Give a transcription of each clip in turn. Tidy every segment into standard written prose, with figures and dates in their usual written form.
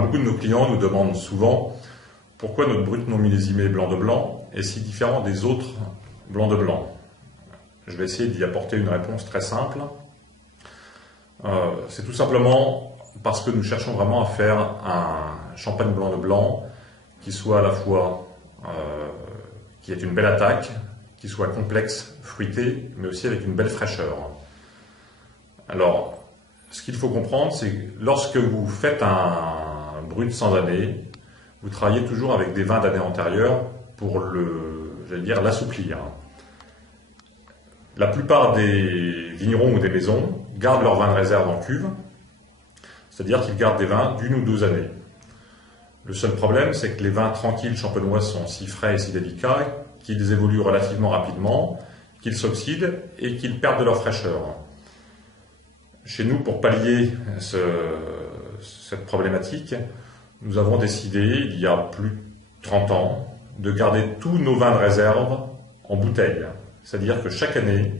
Beaucoup de nos clients nous demandent souvent pourquoi notre brut non millésimé blanc de blanc est si différent des autres blancs de blanc. Je vais essayer d'y apporter une réponse très simple. C'est tout simplement parce que nous cherchons vraiment à faire un champagne blanc de blanc qui soit à la fois qui ait une belle attaque, qui soit complexe, fruité, mais aussi avec une belle fraîcheur. Alors, ce qu'il faut comprendre, c'est que lorsque vous faites un brut sans année, vous travaillez toujours avec des vins d'années antérieures pour l'assouplir. La plupart des vignerons ou des maisons gardent leurs vins de réserve en cuve, c'est-à-dire qu'ils gardent des vins d'1 ou 2 années. Le seul problème, c'est que les vins tranquilles champenois sont si frais et si délicats qu'ils évoluent relativement rapidement, qu'ils s'oxydent et qu'ils perdent de leur fraîcheur. Chez nous, pour pallier cette problématique, nous avons décidé, il y a plus de 30 ans, de garder tous nos vins de réserve en bouteille. C'est-à-dire que chaque année,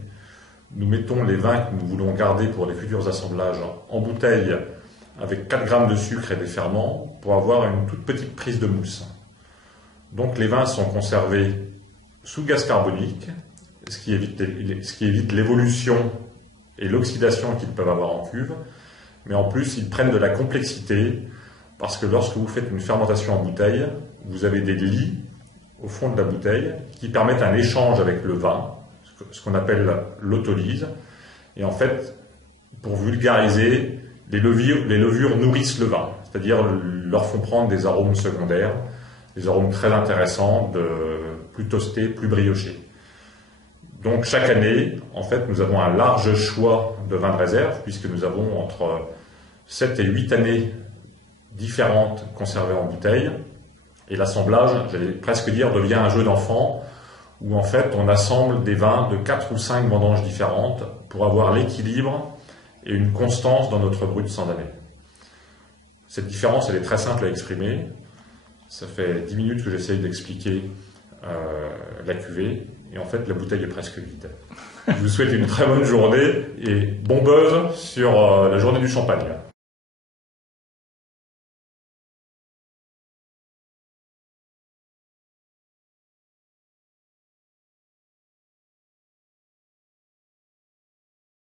nous mettons les vins que nous voulons garder pour les futurs assemblages en bouteille avec 4 grammes de sucre et des ferments pour avoir une toute petite prise de mousse. Donc les vins sont conservés sous gaz carbonique, ce qui évite l'évolution et l'oxydation qu'ils peuvent avoir en cuve, mais en plus ils prennent de la complexité parce que lorsque vous faites une fermentation en bouteille, vous avez des lits au fond de la bouteille qui permettent un échange avec le vin, ce qu'on appelle l'autolyse. Et en fait, pour vulgariser, les levures nourrissent le vin, c'est-à-dire leur font prendre des arômes secondaires, des arômes très intéressants, plus toastés, plus briochés. Donc chaque année, en fait, nous avons un large choix de vins de réserve, puisque nous avons entre 7 et 8 années différentes conservées en bouteille. Et l'assemblage, j'allais presque dire, devient un jeu d'enfant, où en fait on assemble des vins de 4 ou 5 vendanges différentes pour avoir l'équilibre et une constance dans notre brut sans année. Cette différence, elle est très simple à exprimer. Ça fait 10 minutes que j'essaye d'expliquer la cuvée, et en fait la bouteille est presque vide. Je vous souhaite une très bonne journée et bon buzz sur la journée du champagne.